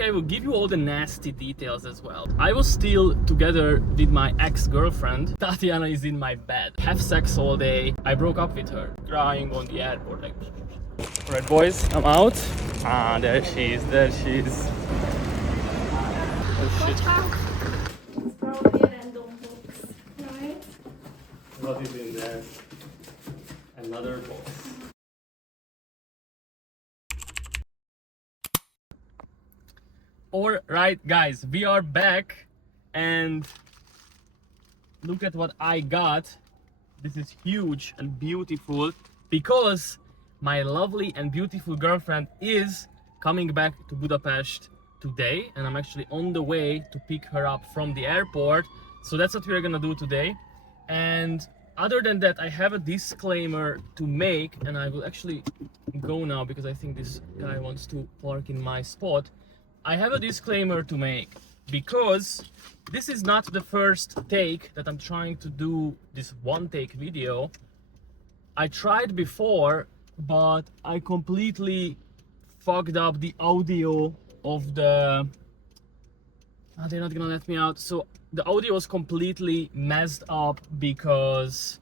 Okay, I will give you all the nasty details as well. I was still together with my ex-girlfriend. Tatiana is in my bed. Have sex all day. I broke up with her. Crying on the airport like... Alright boys, I'm out. Ah, there she is, there she is. Oh shit. It's probably a random box, right? What is in there? Another box. Alright guys, we are back and look at what I got. This is huge and beautiful because my lovely and beautiful girlfriend is coming back to Budapest today, and I'm actually on the way to pick her up from the airport. So that's what we're gonna do today. And other than that, I have a disclaimer to make, and I will actually go now because I think this guy wants to park in my spot. I have a disclaimer to make because this is not the first take that I'm trying to do this one take video. I tried before, but I completely fucked up the audio of the... Oh, they're not gonna let me out. So the audio was completely messed up because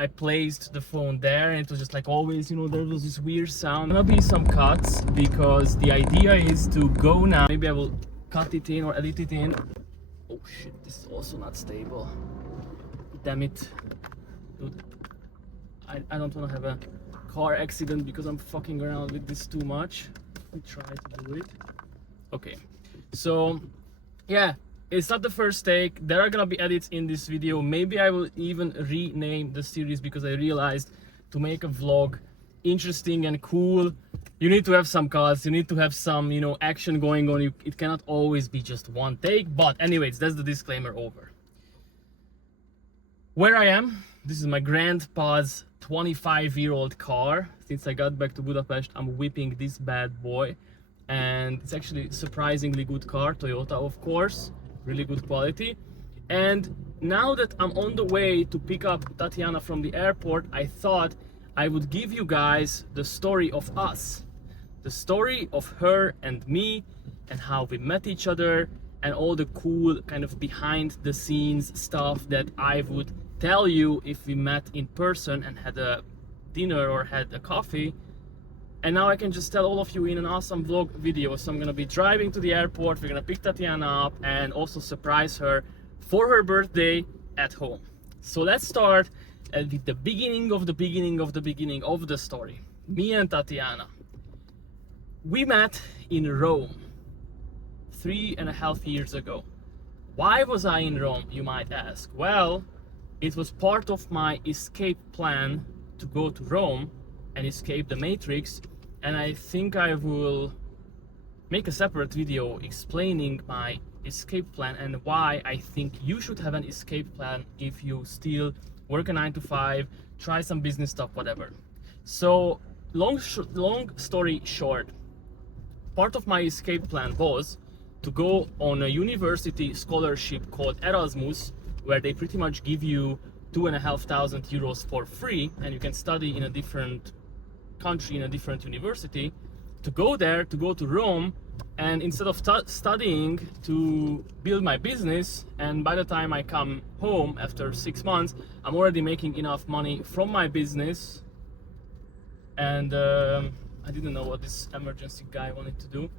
I placed the phone there and it was just like always, you know, there was this weird sound. Gonna be some cuts because the idea is to go now. Maybe I will cut it in or edit it in. Oh shit, this is also not stable. Damn it. Dude, I don't want to have a car accident because I'm fucking around with this too much. Let me try to do it. Okay, so yeah, it's not the first take. There are gonna be edits in this video. Maybe I will even rename the series because I realized to make a vlog interesting and cool, you need to have some cuts, you need to have some, you know, action going on. It cannot always be just one take. But anyways, that's the disclaimer over. Where I am, this is my grandpa's 25-year-old car. Since I got back to Budapest, I'm whipping this bad boy. And it's actually surprisingly good car, Toyota of course, really good quality. And now that I'm on the way to pick up Tatiana from the airport, I thought I would give you guys the story of us. The story of her and me and how we met each other and all the cool kind of behind the scenes stuff that I would tell you if we met in person and had a dinner or had a coffee. And now I can just tell all of you in an awesome vlog video. So I'm gonna be driving to the airport, we're gonna pick Tatiana up and also surprise her for her birthday at home. So let's start with the beginning of the beginning of the beginning of the story. Me and Tatiana. We met in Rome 3.5 years ago. Why was I in Rome, you might ask? Well, it was part of my escape plan to go to Rome and escape the Matrix, and I think I will make a separate video explaining my escape plan and why I think you should have an escape plan if you still work a 9-to-5, try some business stuff, whatever. So long story short, part of my escape plan was to go on a university scholarship called Erasmus, where they pretty much give you 2,500 euros for free and you can study in a different country, in a different university. To go there, to go to Rome, and instead of studying, to build my business. And by the time I come home after 6 months, I'm already making enough money from my business. And I didn't know what this emergency guy wanted to do.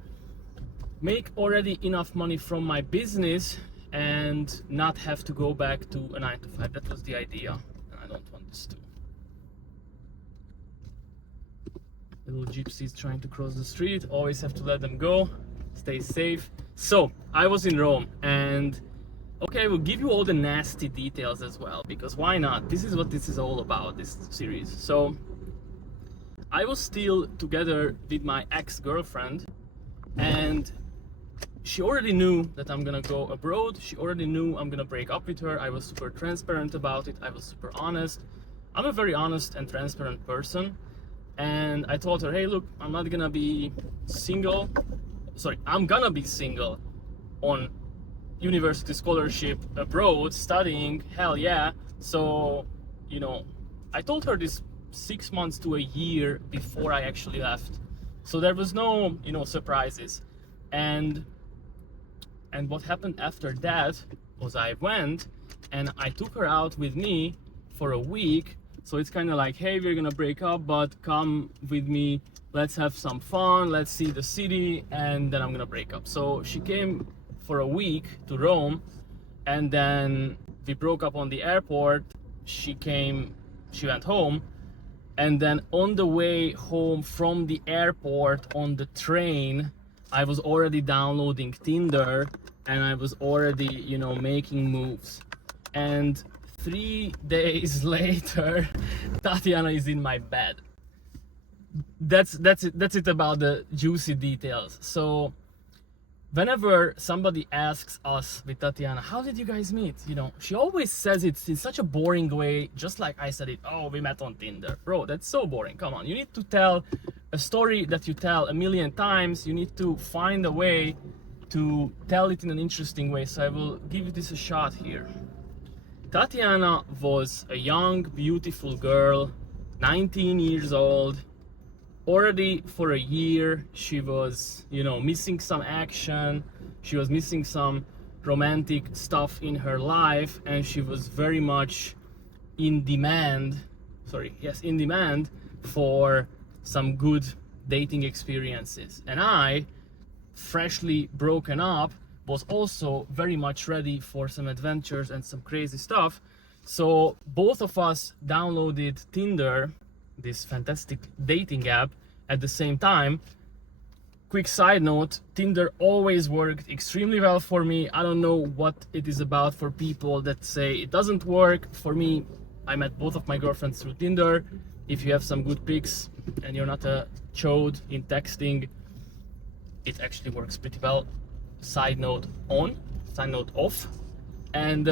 Make already enough money from my business and not have to go back to a 9-to-5. That was the idea, and I don't want this to. Little gypsies trying to cross the street, always have to let them go, stay safe. So I was in Rome, and okay, I will give you all the nasty details as well, because why not? This is what this is all about, this series. So I was still together with my ex-girlfriend, and she already knew that I'm gonna go abroad. She already knew I'm gonna break up with her. I was super transparent about it. I was super honest. I'm a very honest and transparent person. And I told her, hey, look, I'm not gonna be single. Sorry, I'm gonna be single on university scholarship abroad, studying, hell yeah. So, you know, I told her this 6 months to a year before I actually left. So there was no, you know, surprises. And what happened after that was I went and I took her out with me for a week. So it's kind of like, hey, we're gonna break up, but come with me, let's have some fun, let's see the city, and then I'm gonna break up. So she came for a week to Rome, and then we broke up on the airport. She went home, and then on the way home from the airport on the train, I was already downloading Tinder, and I was already, you know, making moves. And 3 days later, Tatiana is in my bed. That's it about the juicy details. So whenever somebody asks us with Tatiana, how did you guys meet? You know, she always says it in such a boring way, just like I said it. Oh, we met on Tinder. Bro, that's so boring. Come on, you need to tell a story that you tell a million times. You need to find a way to tell it in an interesting way. So I will give this a shot here. Tatiana was a young, beautiful girl, 19 years old. Already for a year, she was, you know, missing some action. She was missing some romantic stuff in her life, and she was very much in demand for some good dating experiences. And I, freshly broken up, was also very much ready for some adventures and some crazy stuff. So both of us downloaded Tinder, this fantastic dating app, at the same time. Quick side note, Tinder always worked extremely well for me. I don't know what it is about for people that say it doesn't work. For me, I met both of my girlfriends through Tinder. If you have some good pics and you're not a chode in texting, it actually works pretty well. Side note on, side note off. And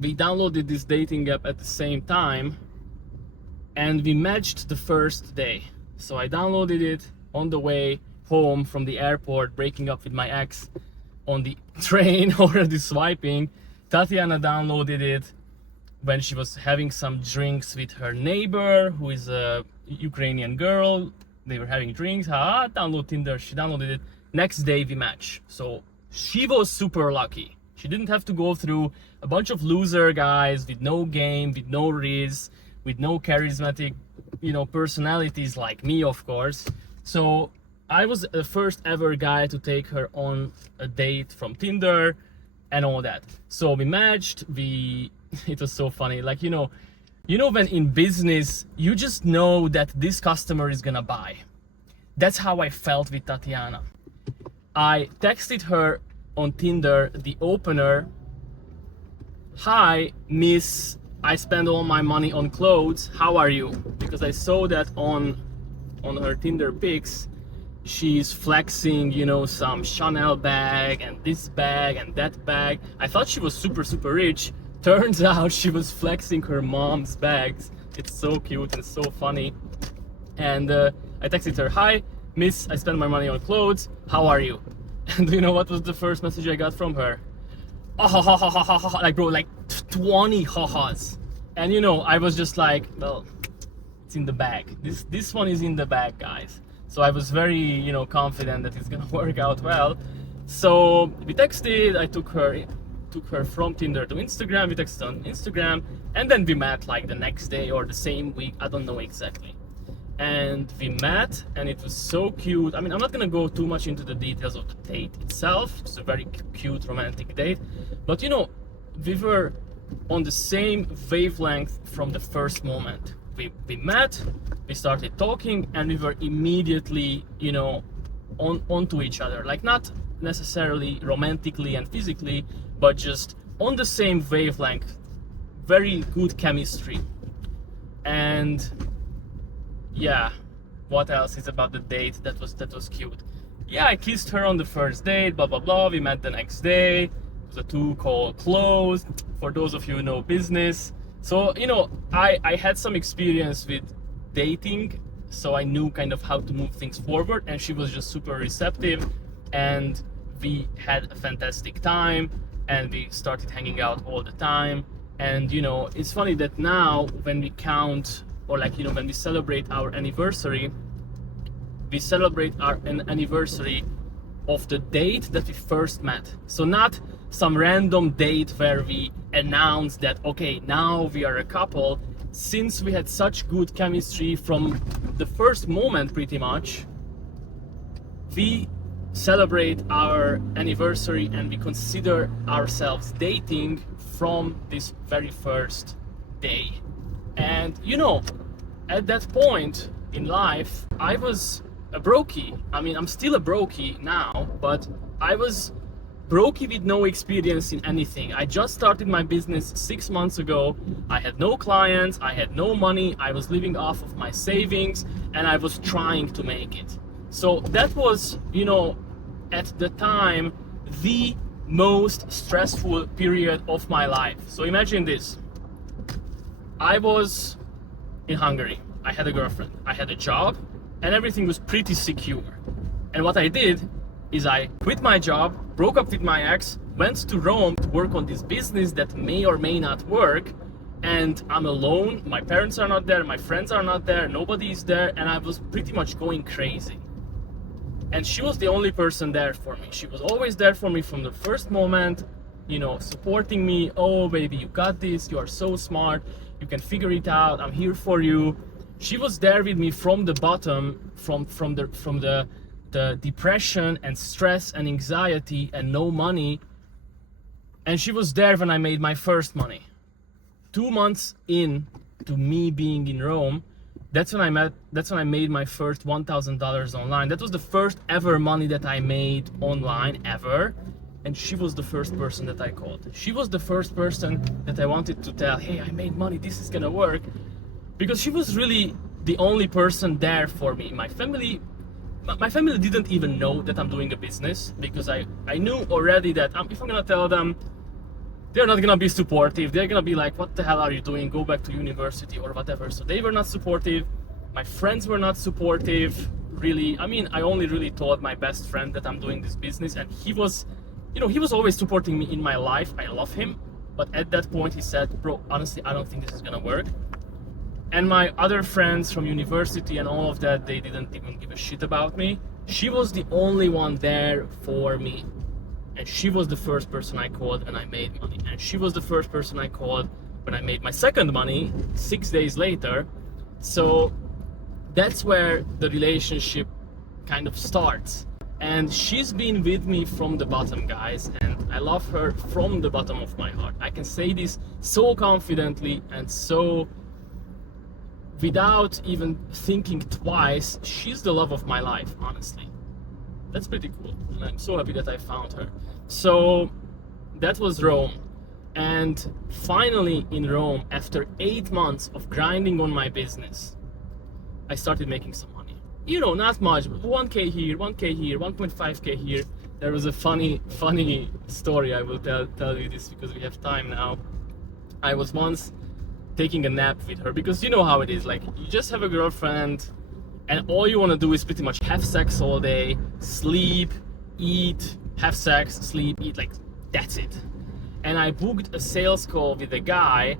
we downloaded this dating app at the same time, and we matched the first day. So I downloaded it on the way home from the airport, breaking up with my ex on the train, already swiping. Tatiana downloaded it when she was having some drinks with her neighbor, who is a Ukrainian girl. They were having drinks. Download Tinder. She downloaded it. Next day we match. So she was super lucky. She didn't have to go through a bunch of loser guys with no game, with no riz, with no charismatic, you know, personalities like me, of course. So I was the first ever guy to take her on a date from Tinder and all that. So we matched. It was so funny. Like, you know when in business you just know that this customer is gonna buy. That's how I felt with Tatiana. I texted her on Tinder, the opener, "Hi, miss, I spend all my money on clothes, how are you?" Because I saw that on her Tinder pics, she's flexing, you know, some Chanel bag and this bag and that bag. I thought she was super, super rich. Turns out she was flexing her mom's bags. It's so cute and so funny. And I texted her, "Hi, miss, I spend my money on clothes, how are you?" And do you know what was the first message I got from her? Oh, ha, ha, ha, ha, ha. Like, bro, like 20 ha-has. And you know, I was just like, well, it's in the bag. This one is in the bag, guys. So I was very, you know, confident that it's gonna work out well. So we texted. I took her from Tinder to Instagram. We texted on Instagram, and then we met like the next day or the same week. I don't know exactly. And we met, and it was so cute. I mean, I'm not gonna go too much into the details of the date itself. It's a very cute romantic date, but you know, we were on the same wavelength from the first moment. We met, we started talking, and we were immediately, you know, onto each other. Like, not necessarily romantically and physically, but just on the same wavelength. Very good chemistry. And yeah, what else is about the date that was cute? Yeah, I kissed her on the first date, blah blah blah. We met the next day. The two call closed, for those of you who know business. So, you know, I had some experience with dating, so I knew kind of how to move things forward, and she was just super receptive, and we had a fantastic time, and we started hanging out all the time. And you know, it's funny that now when we count, or like, you know, when we celebrate our anniversary, we celebrate our anniversary of the date that we first met. So not some random date where we announced that, okay, now we are a couple. Since we had such good chemistry from the first moment pretty much, we celebrate our anniversary and we consider ourselves dating from this very first day. And you know, at that point in life, I was a brokey. I mean, I'm still a brokey now, but I was brokey with no experience in anything. I just started my business 6 months ago. I had no clients, I had no money, I was living off of my savings, and I was trying to make it. So that was, you know, at the time, the most stressful period of my life. So imagine this. I was in Hungary. I had a girlfriend, I had a job, and everything was pretty secure. And what I did is I quit my job, broke up with my ex, went to Rome to work on this business that may or may not work, and I'm alone, my parents are not there, my friends are not there, nobody is there, and I was pretty much going crazy. And she was the only person there for me. She was always there for me from the first moment, you know, supporting me. Oh baby, you got this, you are so smart, you can figure it out, I'm here for you. She was there with me from the bottom, from the depression and stress and anxiety and no money. And she was there when I made my first money. 2 months in to me being in Rome, that's when I made my first $1,000 online. That was the first ever money that I made online ever. And she was the first person that I called. She was the first person that I wanted to tell, hey, I made money, this is gonna work. Because she was really the only person there for me. My family didn't even know that I'm doing a business, because I knew already that if I'm gonna tell them, they're not gonna be supportive. They're gonna be like, what the hell are you doing? Go back to university or whatever. So they were not supportive. My friends were not supportive, really. I mean, I only really told my best friend that I'm doing this business, and he was, you know, he was always supporting me in my life. I love him. But at that point he said, bro, honestly, I don't think this is gonna work. And my other friends from university and all of that, they didn't even give a shit about me. She was the only one there for me. And she was the first person I called when I made money. And she was the first person I called when I made my second money 6 days later. So that's where the relationship kind of starts. And she's been with me from the bottom, guys, and I love her from the bottom of my heart. I can say this so confidently and so without even thinking twice. She's the love of my life, honestly. That's pretty cool, and I'm so happy that I found her. So that was Rome. And finally in Rome, after 8 months of grinding on my business, I started making some money. You know, not much, but 1K here, 1K here, 1.5K here. There was a funny story. I will tell you this because we have time now. I was once taking a nap with her, because you know how it is, like, you just have a girlfriend and all you want to do is pretty much have sex all day, sleep, eat, have sex, sleep, eat, like, that's it. And I booked a sales call with a guy,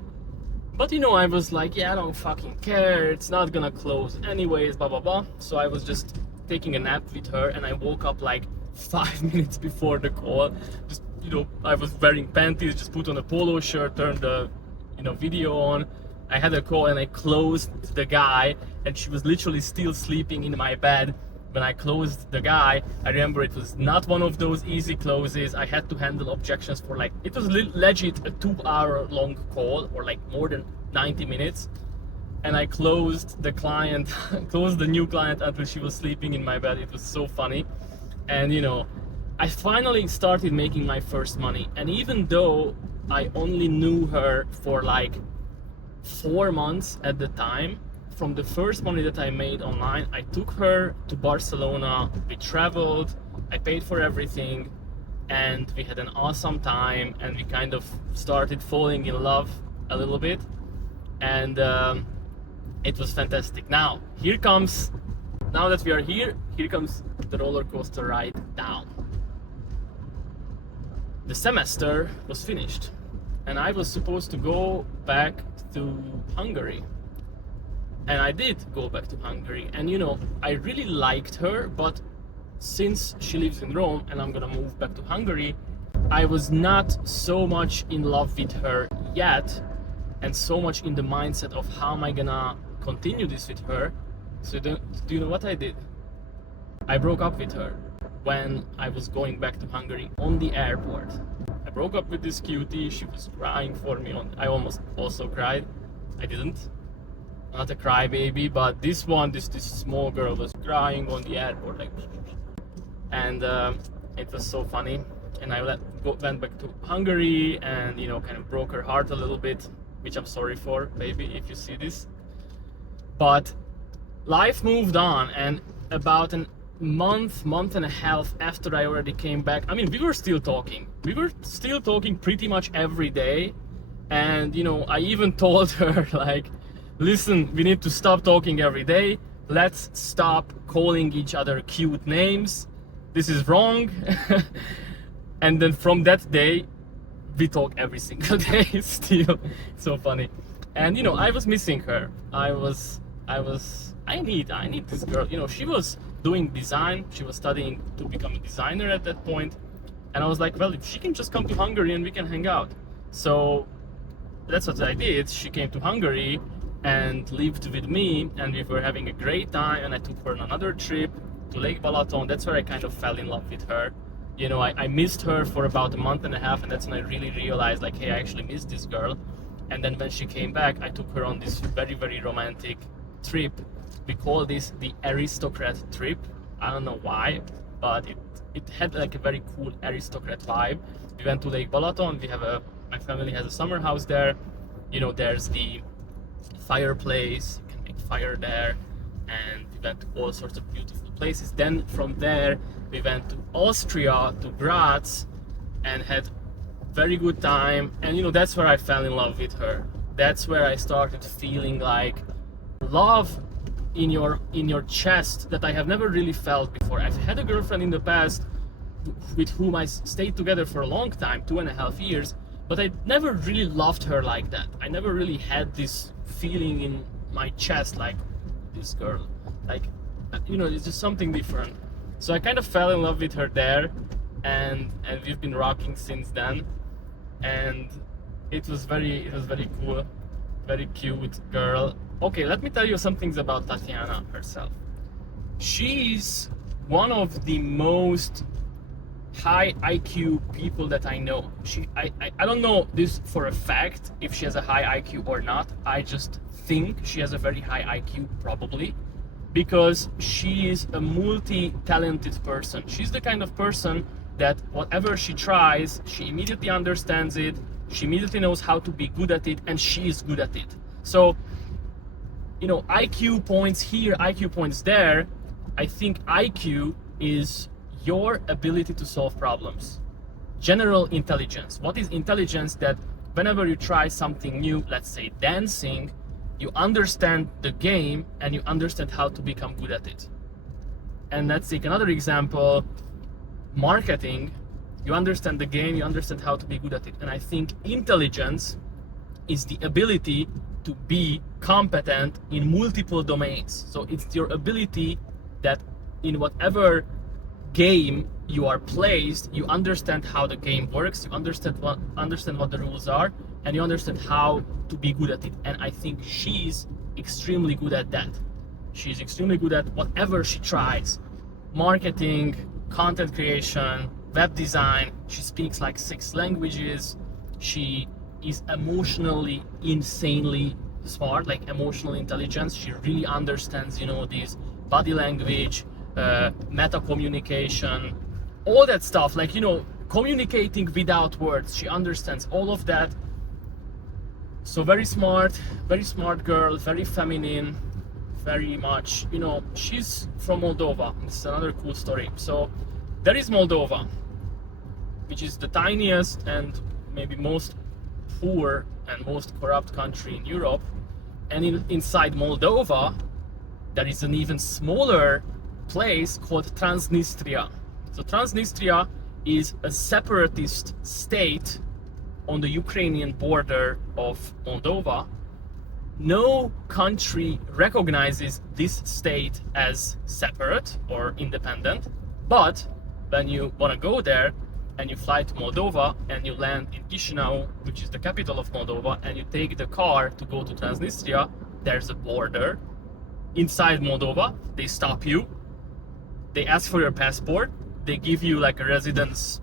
but you know, I was like, yeah, I don't fucking care, it's not gonna close anyways, blah blah blah. So I was just taking a nap with her, and I woke up like 5 minutes before the call. Just, you know, I was wearing panties, just put on a polo shirt, turned the, you know, video on. I had a call and I closed the guy, and she was literally still sleeping in my bed when I closed the guy. I remember it was not one of those easy closes. I had to handle objections for like, it was legit a 2-hour long call, or like more than 90 minutes. And I closed the client, closed the new client until she was sleeping in my bed. It was so funny. And you know, I finally started making my first money. And even though I only knew her for like 4 months at the time, from the first money that I made online, I took her to Barcelona, we traveled, I paid for everything, and we had an awesome time, and we kind of started falling in love a little bit, and it was fantastic. Now that we are here comes the roller coaster ride down. The semester was finished, and I was supposed to go back to Hungary. And I did go back to Hungary, and you know, I really liked her, but since she lives in Rome and I'm gonna move back to Hungary, I was not so much in love with her yet, and so much in the mindset of how am I gonna continue this with her. So do you know what I did? I broke up with her when I was going back to Hungary on the airport. I broke up with this cutie. She was crying for me. I almost also cried. I didn't. Not a crybaby, but this small girl was crying on the airport, like, and it was so funny. And I went back to Hungary, and kind of broke her heart a little bit, which I'm sorry for, baby, if you see this. But life moved on, and about a month and a half after I already came back, I mean, we were still talking. We were still talking pretty much every day, and I even told her, like, listen, we need to stop talking every day. Let's stop calling each other cute names. This is wrong. And then from that day, we talk every single day still. So funny. And I was missing her. I need this girl. She was doing design. She was studying to become a designer at that point. And I was like, well, if she can just come to Hungary and we can hang out. So that's what I did. She came to Hungary and lived with me, and we were having a great time, and I took her on another trip to Lake Balaton. That's where I kind of fell in love with her. I missed her for about a month and a half, and that's when I really realized, like, hey, I actually missed this girl. And then when she came back, I took her on this very, very romantic trip. We call this the aristocrat trip. I don't know why, but it had like a very cool aristocrat vibe. We went to Lake Balaton. My family has a summer house there. There's the fireplace, you can make fire there, and we went to all sorts of beautiful places. Then from there we went to Austria, to Graz, and had very good time. And that's where I fell in love with her. That's where I started feeling like love in your chest that I have never really felt before. I've had a girlfriend in the past with whom I stayed together for a long time, 2.5 years, but I never really loved her like that. I never really had this feeling in my chest like this girl. Like, it's just something different. So I kind of fell in love with her there, and we've been rocking since then. And it was very cool, very cute girl. Okay, let me tell you some things about Tatiana herself. She's one of the most high IQ people that I know. I don't know this for a fact if she has a high IQ or not. I just think she has a very high IQ, probably, because she is a multi-talented person. She's the kind of person that whatever she tries, she immediately understands it, she immediately knows how to be good at it, and she is good at it. So, IQ points here, IQ points there. I think IQ is your ability to solve problems. General intelligence. What is intelligence? That whenever you try something new, let's say dancing, you understand the game and you understand how to become good at it. And let's take another example, marketing. You understand the game, you understand how to be good at it. And I think intelligence is the ability to be competent in multiple domains. So it's your ability that in whatever game you are placed, you understand how the game works, you understand what the rules are, and you understand how to be good at it. And I think she's extremely good at that. She's extremely good at whatever she tries. Marketing, content creation, web design. She speaks like 6 languages. She is emotionally insanely smart, like emotional intelligence. She really understands, these body language, meta communication, all that stuff, like, communicating without words. She understands all of that. So very smart girl, very feminine, very much, she's from Moldova. This is another cool story. So there is Moldova, which is the tiniest and maybe most poor and most corrupt country in Europe. And inside Moldova, there is an even smaller place called Transnistria. So Transnistria is a separatist state on the Ukrainian border of Moldova. No country recognizes this state as separate or independent. But when you want to go there and you fly to Moldova and you land in Chisinau, which is the capital of Moldova, and you take the car to go to Transnistria, there's a border inside Moldova. They stop you, they ask for your passport, they give you like a residence,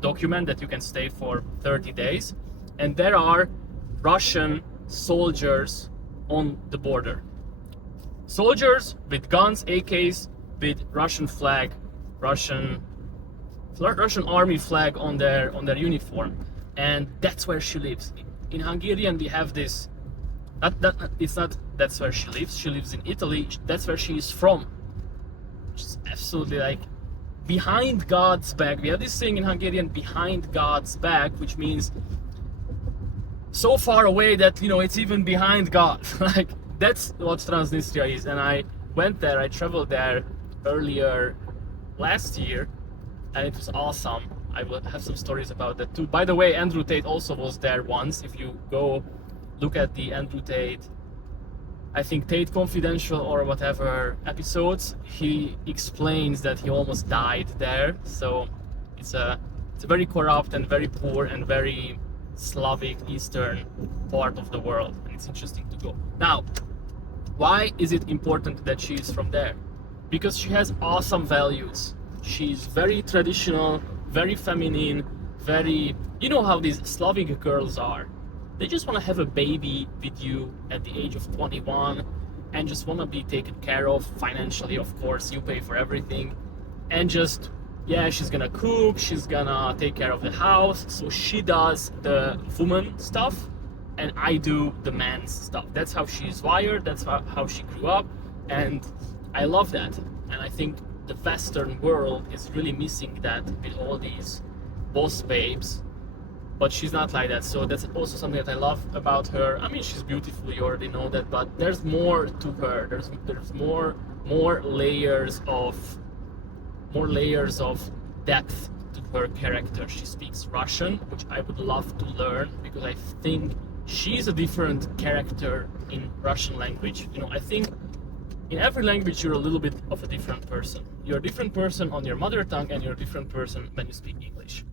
document that you can stay for 30 days, and there are Russian soldiers on the border. Soldiers with guns, AKs, with Russian flag, Russian army flag on their uniform, and that's where she lives. In Hungarian we have this. It's not that's where she lives. She lives in Italy. That's where she is from. Which is absolutely like behind God's back. We have this thing in Hungarian, behind God's back, which means so far away that it's even behind God. Like that's what Transnistria is. And I went there. I traveled there earlier last year, and it was awesome. I will have some stories about that too. By the way, Andrew Tate also was there once. If you go look at the Andrew Tate, I think Tate Confidential or whatever episodes, he explains that he almost died there. So it's a very corrupt and very poor and very Slavic Eastern part of the world, and it's interesting to go. Now, why is it important that she is from there? Because she has awesome values. She's very traditional, very feminine, very, how these Slavic girls are. They just want to have a baby with you at the age of 21 and just want to be taken care of financially. Of course, you pay for everything, and just, she's gonna cook, she's gonna take care of the house. So she does the woman stuff and I do the man's stuff. That's how she's wired, that's how she grew up, and I love that. And I think the Western world is really missing that with all these boss babes, but she's not like that. So that's also something that I love about her. I mean, she's beautiful, you already know that, but there's more to her. There's more layers of depth to her character. She speaks Russian, which I would love to learn, because I think she's a different character in Russian language. I think in every language you're a little bit of a different person. You're a different person on your mother tongue, and you're a different person when you speak English.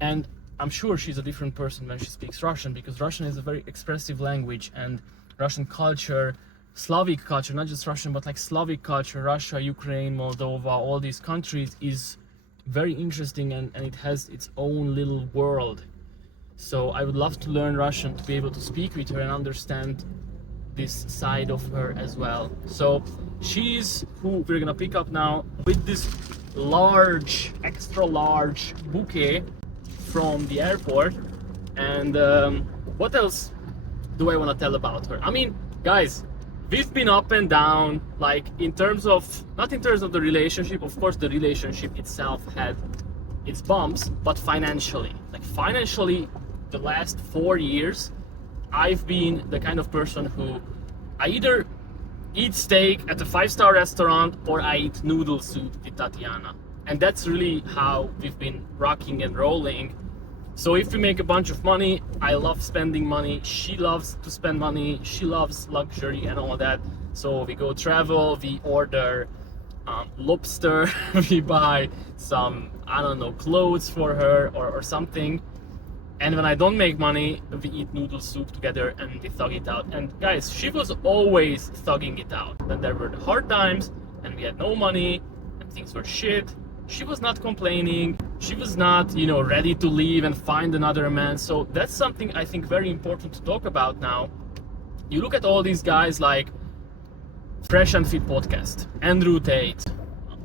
And I'm sure she's a different person when she speaks Russian, because Russian is a very expressive language, and Russian culture, Slavic culture, not just Russian, but like Slavic culture, Russia, Ukraine, Moldova, all these countries, is very interesting, and it has its own little world. So I would love to learn Russian to be able to speak with her and understand this side of her as well. So she's who we're gonna pick up now with this large, extra large bouquet from the airport. And what else do I want to tell about her? I mean, guys, we've been up and down, like not in terms of the relationship. Of course, the relationship itself had its bumps, but financially, the last 4 years, I've been the kind of person who I either eat steak at a 5-star restaurant or I eat noodle soup with Tatiana. And that's really how we've been rocking and rolling. So if we make a bunch of money, I love spending money, she loves to spend money, she loves luxury and all that. So we go travel, we order lobster, we buy some, clothes for her or something. And when I don't make money, we eat noodle soup together and we thug it out. And guys, she was always thugging it out. When there were the hard times and we had no money and things were shit, she was not complaining. She was not, ready to leave and find another man. So that's something I think very important to talk about now. You look at all these guys like Fresh and Fit podcast, Andrew Tate,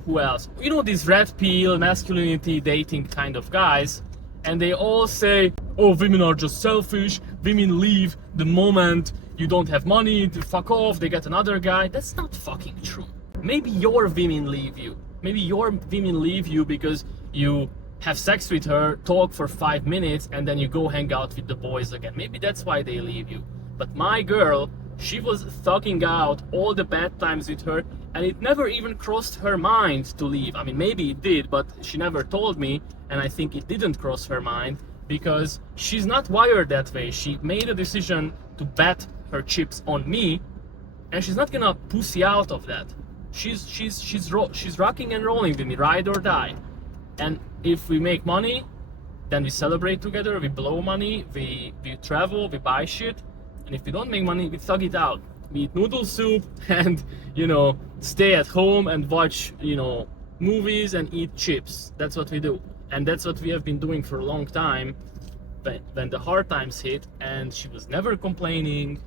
who else? These red pill, masculinity, dating kind of guys. And they all say, oh, women are just selfish, women leave the moment you don't have money, to fuck off, they get another guy. That's not fucking true. Maybe your women leave you. Maybe your women leave you because you have sex with her, talk for 5 minutes, and then you go hang out with the boys again. Maybe that's why they leave you. But my girl, she was thugging out all the bad times with her, and it never even crossed her mind to leave. I mean, maybe it did, but she never told me, and I think it didn't cross her mind because she's not wired that way. She made a decision to bet her chips on me, and she's not gonna pussy out of that. she's rocking and rolling with me, ride or die. And if we make money, then we celebrate together, we blow money, we travel, we buy shit. And if we don't make money, we thug it out. We eat noodle soup and, you know, stay at home and watch, you know, movies and eat chips. That's what we do. And that's what we have been doing for a long time. But when the hard times hit, and she was never complaining,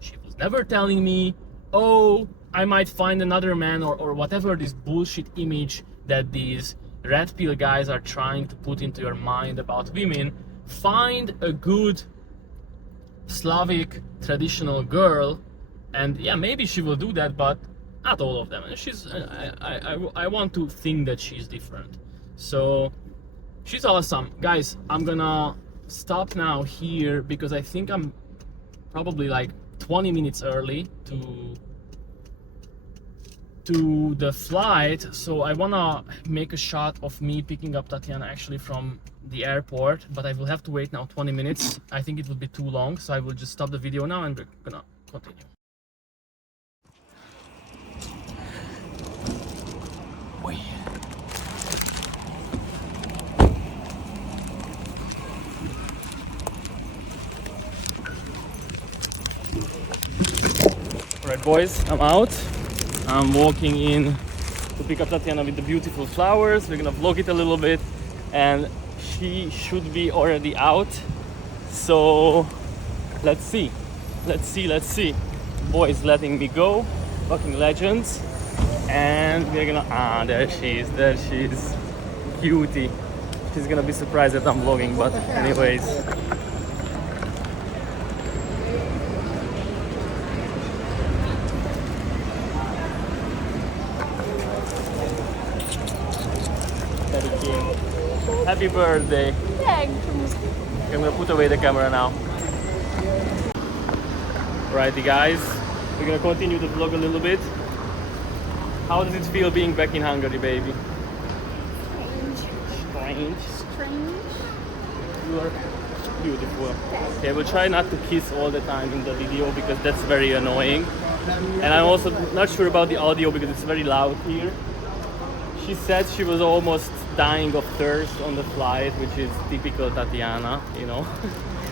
she was never telling me, oh, I might find another man, or whatever this bullshit image that these red pill guys are trying to put into your mind about women. Find a good Slavic traditional girl, and yeah, maybe she will do that, but not all of them. And she's I want to think that she's different. So she's awesome. Guys, I'm gonna stop now here because I think I'm probably like 20 minutes early to the flight, so I wanna make a shot of me picking up Tatiana actually from the airport, but I will have to wait now 20 minutes. I think it would be too long, so I will just stop the video now and we're gonna continue. Boy. Alright boys, I'm out. I'm walking in to pick up Tatiana with the beautiful flowers. We're gonna vlog it a little bit, and she should be already out. So let's see. Boy is letting me go. Fucking legends. And we're gonna there she is. Cutie. She's gonna be surprised that I'm vlogging, but anyways. Happy birthday. Thank you. I'm gonna put away the camera now. Alrighty guys, we're gonna continue the vlog a little bit. How does it feel being back in Hungary, baby? Strange. You are beautiful. Okay, we'll try not to kiss all the time in the video because that's very annoying. And I'm also not sure about the audio because it's very loud here. She said she was almost dying of thirst on the flight, which is typical Tatiana, you know.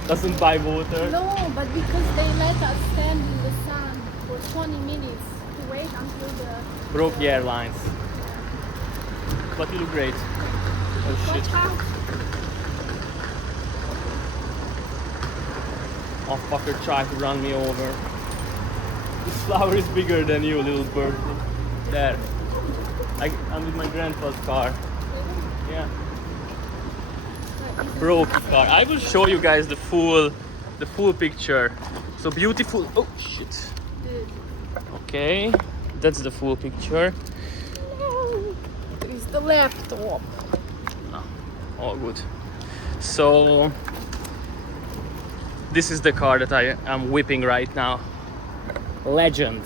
Doesn't buy water. No, but because they let us stand in the sun for 20 minutes to wait until the... Broke the airlines. But you look great. Oh shit. Oh fucker tried to run me over. This flower is bigger than you, little bird. There. I'm with my grandpa's car. Yeah. Broke car. I will show you guys the full picture. So beautiful. Oh shit. Okay, that's the full picture. No, it's the laptop. No, all good. So this is the car that I am whipping right now. Legend.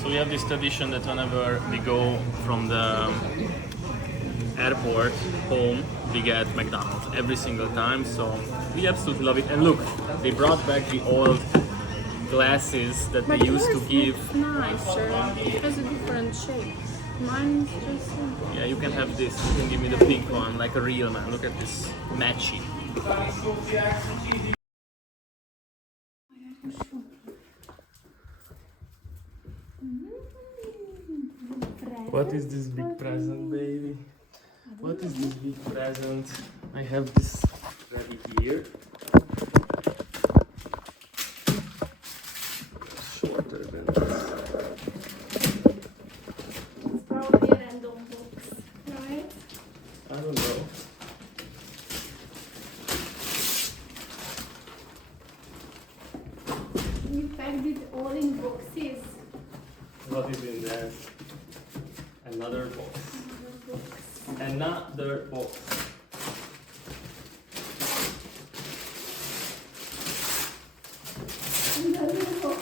So we have this tradition that whenever we go from the airport home, we get McDonald's every single time. So we absolutely love it. And look, they brought back the old glasses that they used to give. It's nicer. It has a different shape. Mine is just simple. Yeah, you can have this. You can give me the pink one, like a real man. Look at this, matchy. What is this big present, baby? What is this big present? I have this ready here. Shorter than this. It's probably a random box, right? I don't know. You packed it all in boxes. What is in there? Another box. Another box. Another box.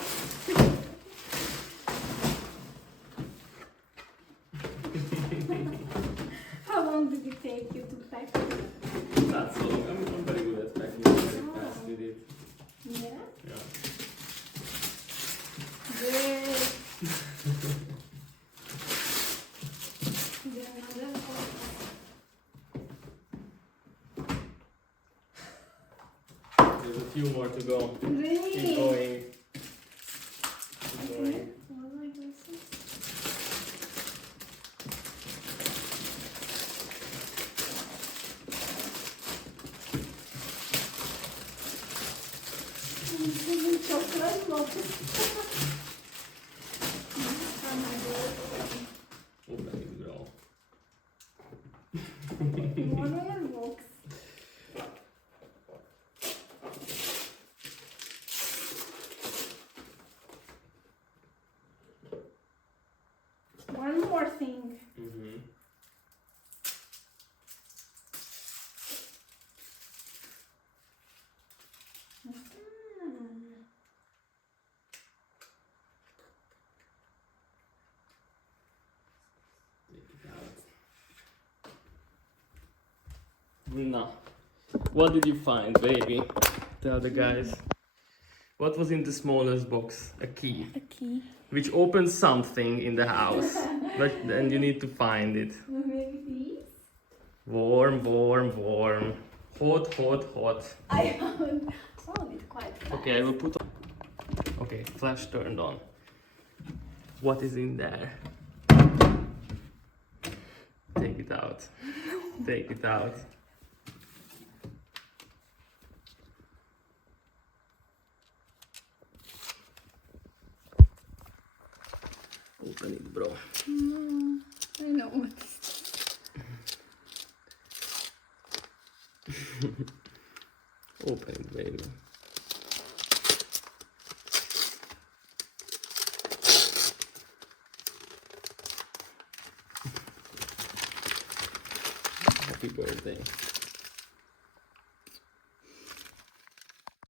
How long did it take you to pack it? Not so long. I'm very good at packing. Very fast with it. Yeah? Yeah. Great. few more to go. Really? Keep going. Keep going. What are my glasses? Chocolate box. Open it, bro. One more box. One more thing. Mm-hmm. No. What did you find, baby? Tell the guys. What was in the smallest box? A key. A key. Which opens something in the house. But then you need to find it. Maybe these? Warm, warm, warm. Hot, hot, hot. I found it quite fast. Okay, I will put on. Okay, flash turned on. What is in there? Take it out. Take it out. Open it, bro. I know what Open it, baby. Happy birthday.